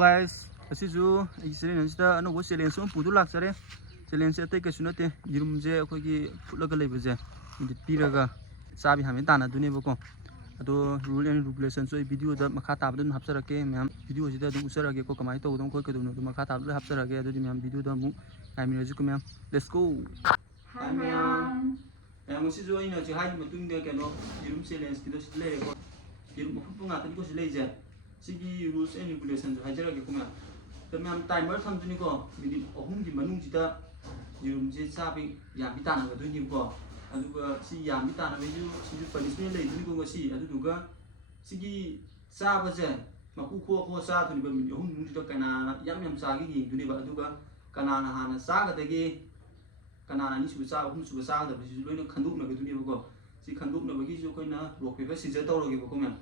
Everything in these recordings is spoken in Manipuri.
guys, asisu challenge da ano challenge so pudu laksare challenge atai ka sunate yirum je akhoi gi phulaga leiba je indi piraga sabi hamen tana dune bako ado rule and regulation so video da makha tabdun hapsarake ma'am video jida dum usarage ko kamai to dum koi ka dum no makha tabdu hapsarage ado di ma'am video da mu time ji ko ma'am let's go hi ma'am ma'am asisu ina ji hai matung de keno yirum challenge kido sile ko yirum phu nga tan ko sile je sigi rules and regulations hajarage ko ma'am तो मैं हम टाइमर थम्दुनी को मिनिट अहुम की मनुंग जिदा युम जे चाबी यामी ताना गदु निम को अदुगा सि यामी ताना बेजु सिजु पनिशमेंट लेदुनी को गसि अदुगा सिगी चाबा जे मकु खो खो चा थुनि बा मिनिट अहुम नुंग जिदा कना याम याम चागी यिंदुनी बा अदुगा कना ना हाना चागदगे कना नि सुबा चा अहुम सुबा चागदा बिजु लोइनो खंदुकना गदुनी बको सि खंदुकना बगी जो कोइना रॉक पेपर सिजर तौरगे बको मैं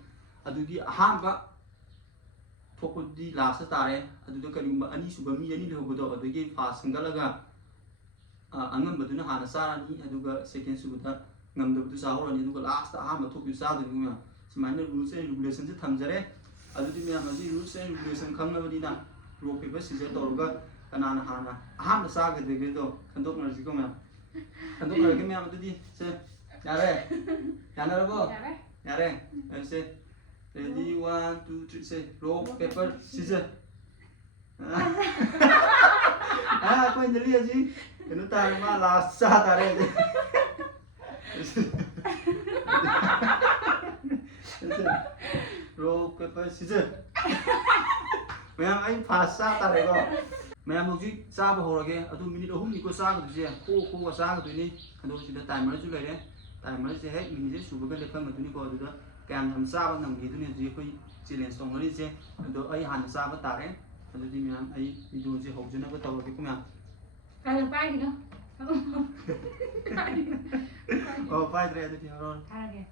अदुगी अहामबा फोकदी लास्ट तारे अदुदा करिंबा अनि सुबा मी अनि लेहोबदो अदुगे फास संगलगा अंगमबदुना हाना सारानी अदुगा सेकेंड सुबदा ngамदबदु साहोरनी अदुगा लास्ट आहाम थोकि सादुगा सिमाइना रूल्स एंड रेगुलेशन से थमजरे अदुदि मियाम अजि रूल्स एंड रेगुलेशन खंगनबदिना रॉक पेपर सिजर तौरगा कनाना हाना आहाम सागदेगेदो खंदोकनरजिको म्याम खंदोकनरगे म्याम अदुदि से यारे यानरबो यारे ऐसे ready 1 2 3 say rock paper scissors कोई जल्दी अजी इनो तार मा लास्ट सा तारे rock paper scissors मैं आई फास्ट सा तारे को मैं मुझे चा बहोरगे अदु मिनिट अहुम निको चा गदुजे खो खो चा गदुनी अदु सिदा टाइमर जु लेरे टाइमर से है मिनिट से सुबगा लेफम गदुनी को अदुदा क्या हम चाब नमगीदुनी जी कोई चैलेंज तोंगरी जे अदो आई हान चाब तारे अदुदी म्याम आई वीडियो जे होजनब तवगे को म्याम काय पाइ दिनो ओ पाइ द्रे अदुदी हरो थागे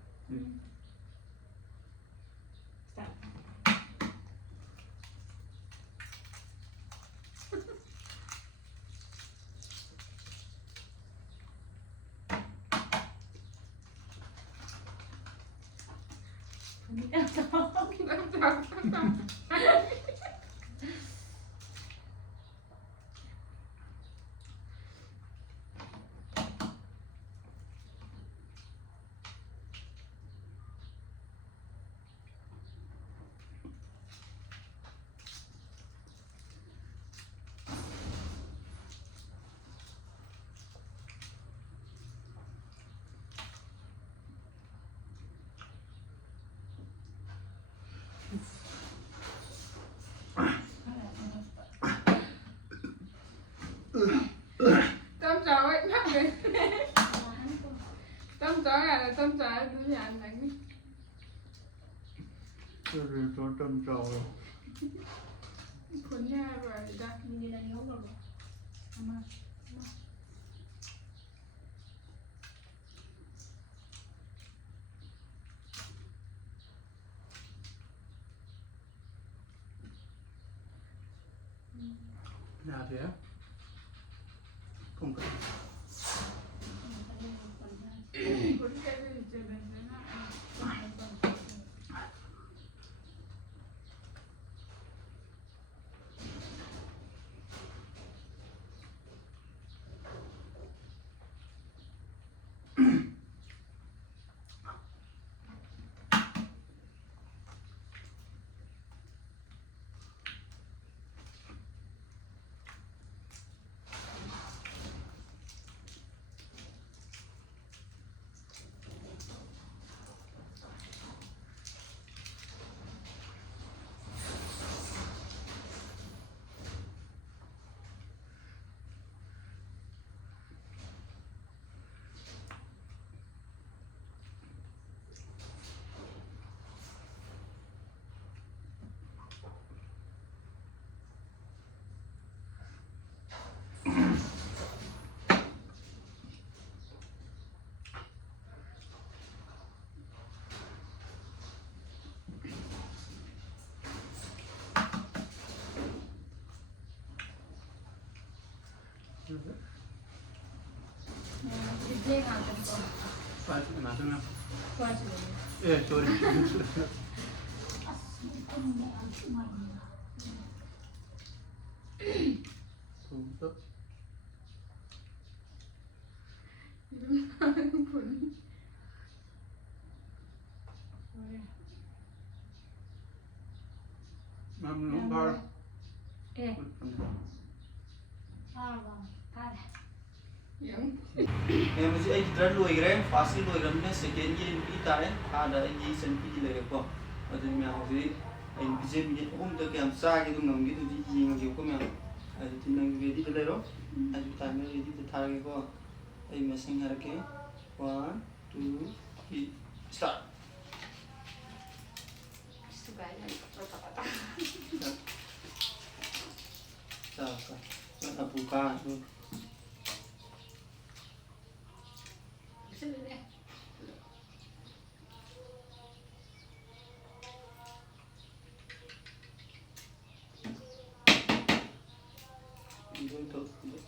Tôm chó ấy nhắc đến tôm chó này là tôm chó tôi nhà anh đánh đi tôm chó cuốn nha rồi ra mình đi đánh rồi mà nào thế không cần 이제 가는 거. 빠지고 나서면 좋아지네. 예, 저리 또 이름 분. 마음 발 예. 아, 다. 영. em sẽ anh rất lùi cái đấy khóa xin lùi lắm nên sẽ kiến gì đi ta đấy đã anh đi sân đi lấy được ở trên mèo dưới anh bị trên bị ôm tới kèm xa cái đồng cái thứ gì mà kiểu có mèo thì mình về đi tới đây đó anh chúng ta mới đi tới thay cái co anh mới sinh ra cái 1 2 3 start sao sao là buka thôi 이건 더 큰데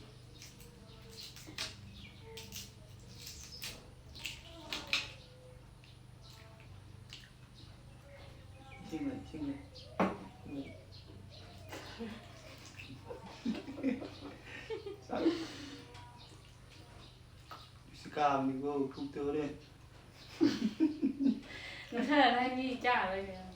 싱글 scam 이거 không tiêu đấy Nó thật là hay đi trả vậy kìa.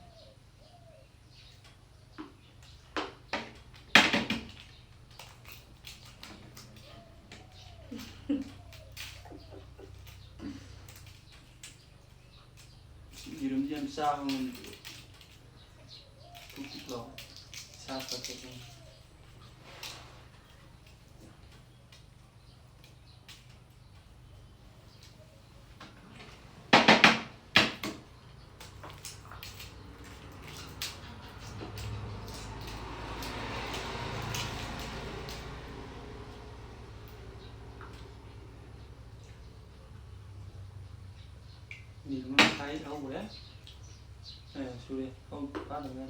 이름 좀 싸우면 툭툭 싸웠거든 이름은 하이 하고 그래? 네, 소리 빠르면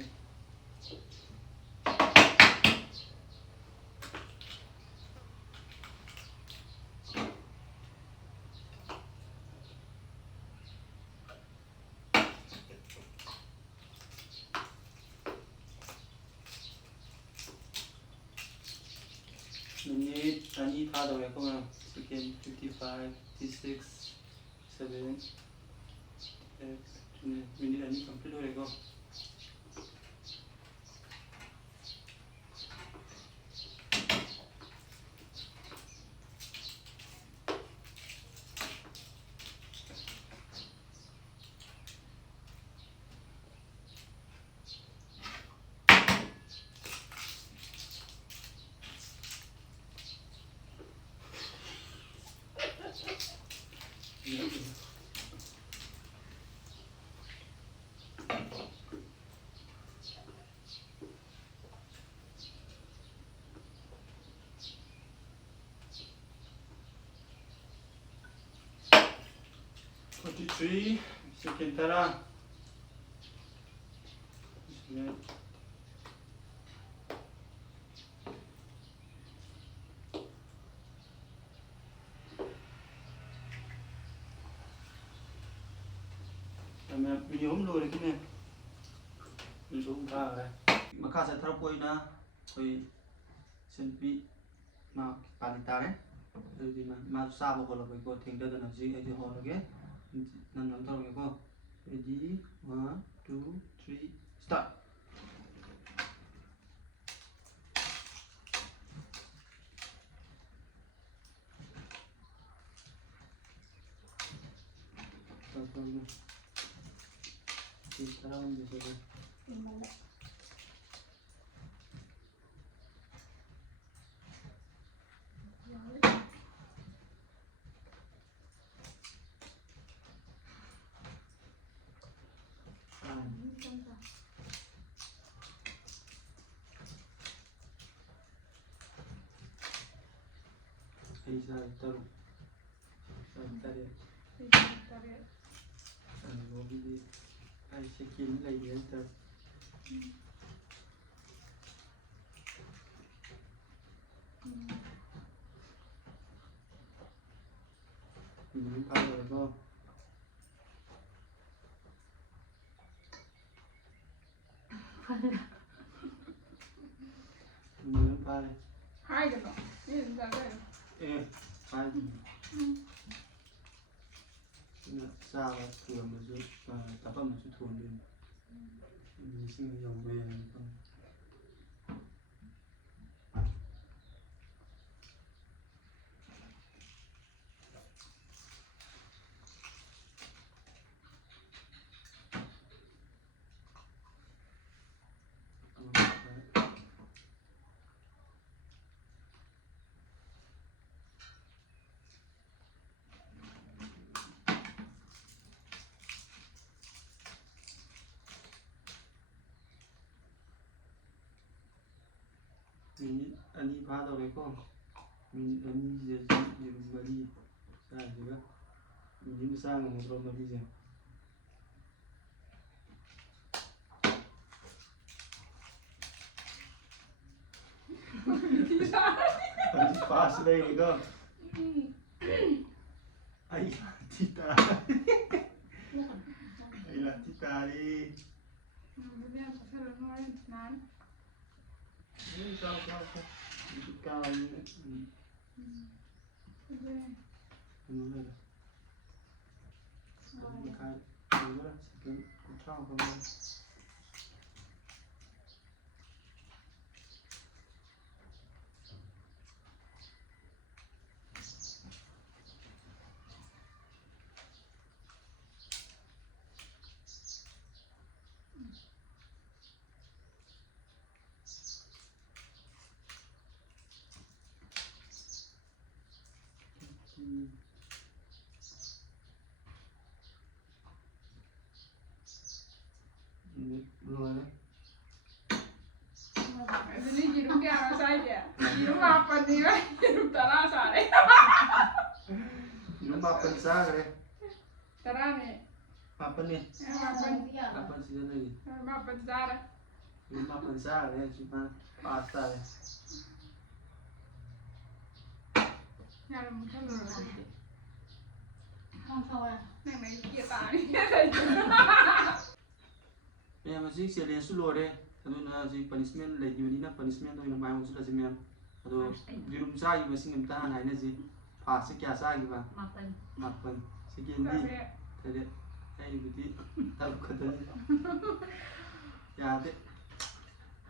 minute ani tha đâu không nào second 55 56 7 minute ani complete rồi không Three, second tara. Mình ốm lùi cái này mình xuống ra rồi mà khá sẽ thắp quay na quay chân bị mà bàn ta đấy rồi thì mà sao mà còn là phải có thành ra là gì hay gì họ là cái nằm thâu cái con ready 1 2 3 start sekarang bisa deh bisa taruh tarik mau đi ai sẽ kiếm lấy hết rồi mình pha rồi không mình pha này 하이겠다. 얘는 잘해. 예, 잘. 그냥 싸가 그러면서 나가면서 돈을 신경 영매에 미닛 아니 받아오래고 미닛 아니 이제 지금 머리 사이즈가 미닛 쌍은 그런 머리지 아니 파스래 이거 아이 티타 아이라 티타리 그냥 사실은 nói 난. sao cao 그래. đúng rồi cái cái đó cái trao không rồi đấy Ini jirum ke arah saja. Jirum apa nih? Jirum tanah sare. nó bắp bên xa rồi Tanah nih. bắp bên đi Apa? bắp bên xí này Apa sare? nó bắp bên xa rồi chúng ta pasta này Nhà làm cái lửa rồi. Không sao à. Này này kia tái. ya masih sih ada slow deh aduh na si punishment lagi ini na punishment tuh yang main musuh lazim ya aduh di rumah saya masih ngemtahan aja sih pas sih kiasa gitu bang makan sekian di tadi gitu taruh katanya ya deh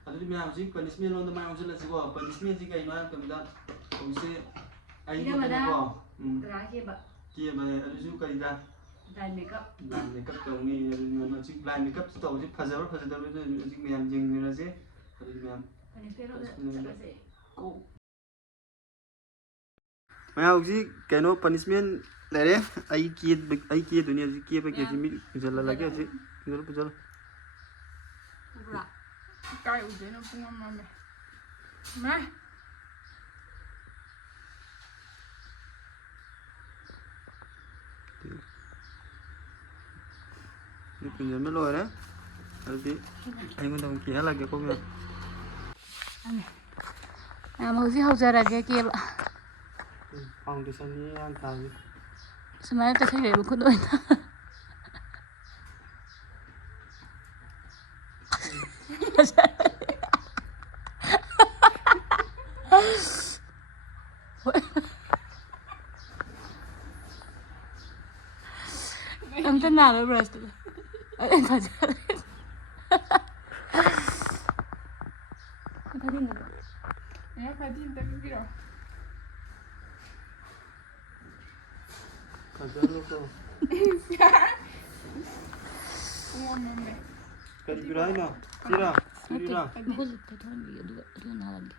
aduh di mana sih punishment lo tuh main musuh lazim gua punishment sih kayak mana kemudian bisa ayo kita gua kia mà aduh sih kayak dah làm makeup tổng ni nó chỉ làm makeup tổng chỉ phải giờ bây chỉ mình dừng rồi chứ thì mình mà học gì cái nó punishment này đấy ai kia dunia kia bây giờ mình giờ là cái gì giờ bây giờ Cái udah nó cũng ngon mà. Mà. Pinjam dulu ya. Nanti ayo kita kia lagi kok ya. Mau sih hậu giờ là cái kia ạ. Phòng thì sao đi ăn thảo đi. Sao mà cái để một con đôi. Em tên nào đấy breast. Em phải ra. Em phải đi nữa. Em phải đi tới cái kia. Kajar lu kok. Ngon mà. Kan birain na. Sira. Sira. Aku lupa tuh dia dua lagi.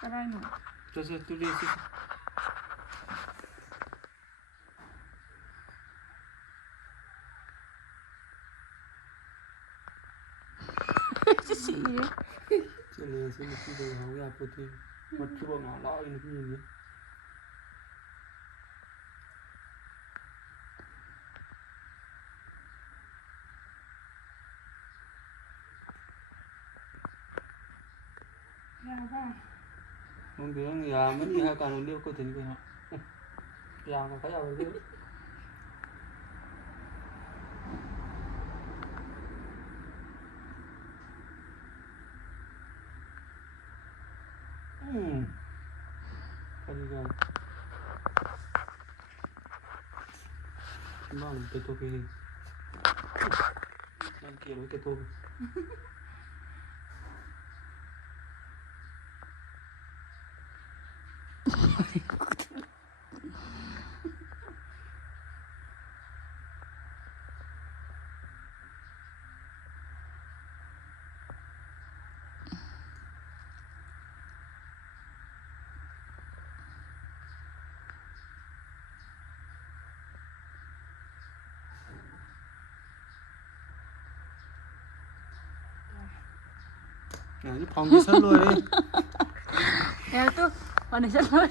Cái này. Terus tulis. Sih. Tulis ini sudah mau ya putih. Mau coba ngalah ini. Ya ba. Không biết nhà mấy hai con liêu có tính cái nhà mà phải ở cái Mano, que toque. Não quero que toque. Ini phòng sân rồi đi. Em tu, còn này rất lớn.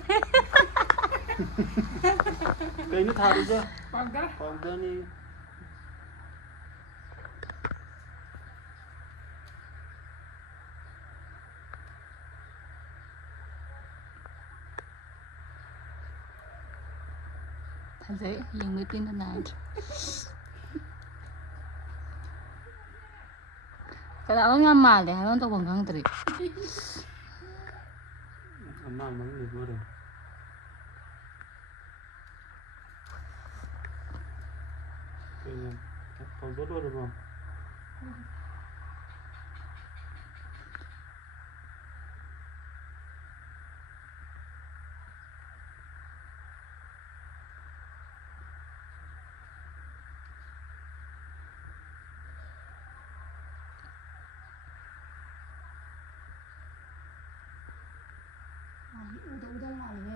Cây nó thả đi chưa? Còn đó. Phòng đơn đi. Thật dễ, nhìn mới tin thân này. Cái đó ngắm mà để hai con tao bằng khăng trik. Amma mang được rồi. Kayaknya kalau bodoh ada bang. Udang wale.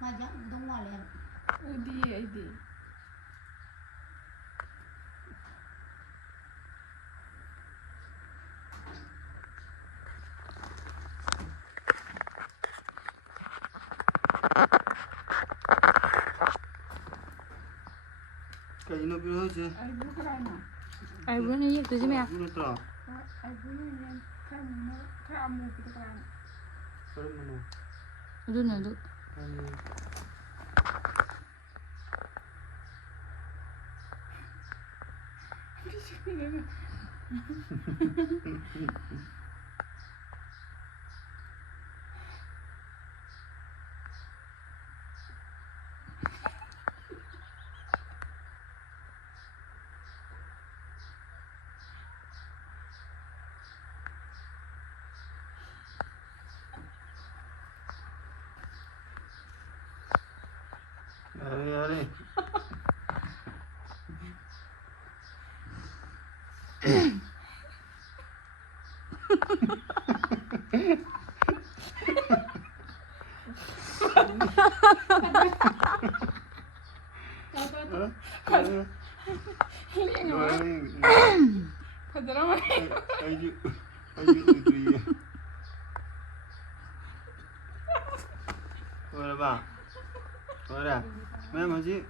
Ngajak udang wale. Udi. Kayak ini biru aja. Ibu kerana. Ibu ni ya tu je mea. Biru terang. Ibu ni yang kamu kita kerana. Kalau mana? Aduh na tu. Are. Padahal mah. Aju itu ya. Mana bang? Mana? Mana masih?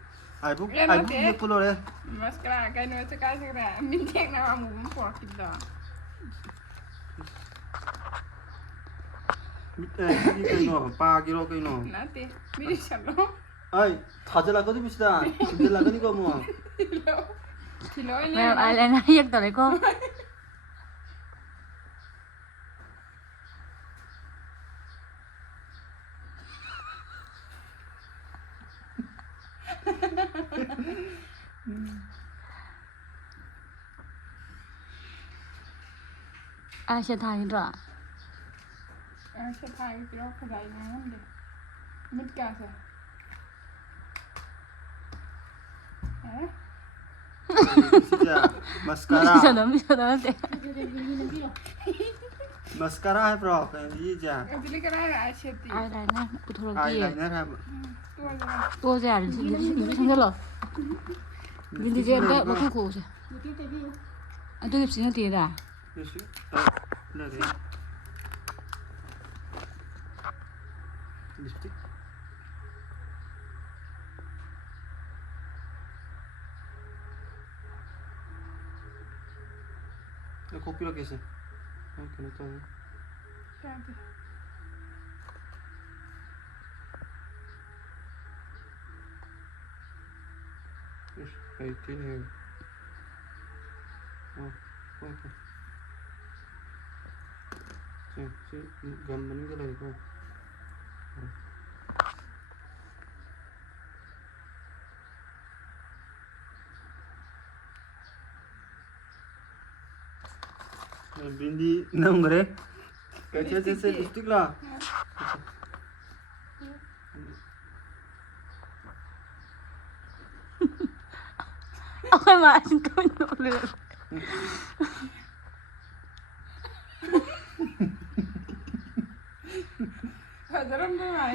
Ibu dia pulau deh. Mas kerana kan macam kerana minta nama mu pun kita. Ini kayak no, pagi kayak no. Nanti, beri salo. Ay, taja laga tu bisa, taja laga ni kamu. Kilo ni. Mea eyeliner yak tole ko. Aisyah tanya tu. Saya tahu kira kedai mana deh. Mid kasa. Bisa, maskara. Bisa dah deh. Maskara है bro, kayak ini aja. Jadi kerana Aisyah ti. Eyeliner putar lagi. Eyeliner है. Tu aja. Tu je ada. Jadi sangat loh. Jadi je ada bukan kau je. Aduh lipstick nanti dah. Yes, lagi. Lipstick. Kopi lagi sih. Kena tahu. Cantik. Yes, kayak ini. Oh, okay. Gambar ni kalau itu. Bindi nang gare. Kache se lipstick la. Ako maasin ko ulit. Hajaran ba ay?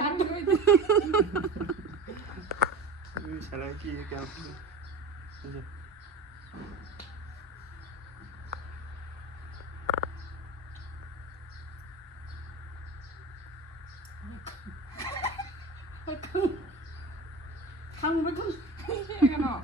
Salah ki क्या Thằng với thằng Cái nào?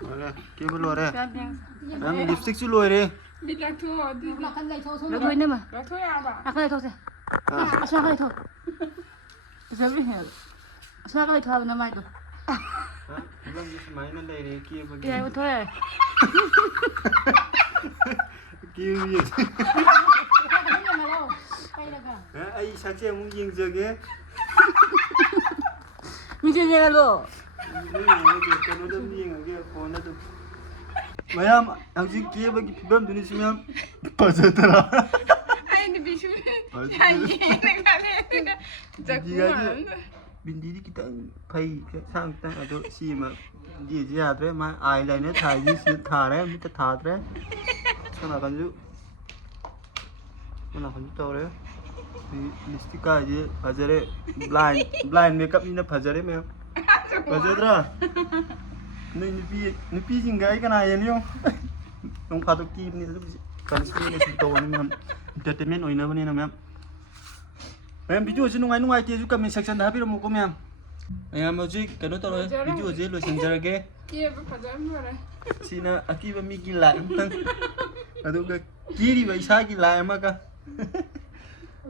Rồi kia bên lùi đây. Em lipstick chú lùi đi. Đi lạc thua đi. là thằng này thôi thôi. Nó thôi nữa mà. Lạc thua à bà? À cái này thôi xem. À sao cái này thôi. Sao biết hả? Sao cái này thôi nó mai rồi. Vâng, cái máy nó đây này kia bên Cái này thôi. kia gì? Cái này mà đâu? Cái này cả. Ai sáng chế muốn riêng giờ cái. Mình chơi gì luôn? cái nó đâm riêng ở kia còn nó đâm. Mày em, ông chỉ kia bên cái bên tụi nó xem bao giờ tao là. Ay ni bişim. Ay yine kadar. Zakuma. Bindi kita pay sang ta ado si mà gì gì à đấy mà ai lại nó thải gì xịt thả đấy mình ta thả đấy sao là con dữ con to đấy lipstick cái gì bây giờ blind makeup như nó bây giờ đấy mày bây giờ đó nên nupi gì cái này vậy nhung không phải tôi kim này lúc cần xin này xin to này mà entertainment oi nữa này nè em video chứ nung ai kia juga comment section dah habis mau komen em mau sih kalau tahu video aja lu senjara ke Kia ba pajam ba. sina aki ba mi gila entang aduh ke kiri ba isa gila em ka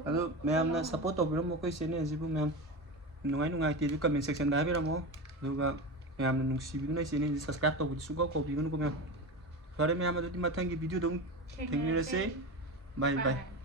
aduh mem na support to biro mo ko sini sih bu mem nung ai kia juga comment section dah habis mau juga mem na nung si video na sini subscribe to bu suka ko bi ko mem sorry mem aduh di matang video dong thank you say bye bye